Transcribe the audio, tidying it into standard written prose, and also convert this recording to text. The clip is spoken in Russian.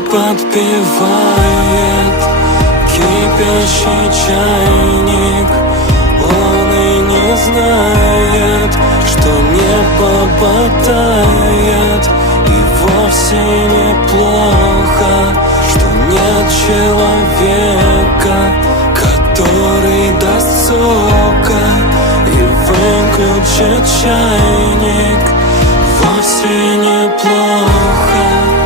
подпевает кипящий чайник. Он и не знает, что небо потает. И вовсе неплохо, что нет человека, который даст сока и выключит чайник. Вовсе неплохо.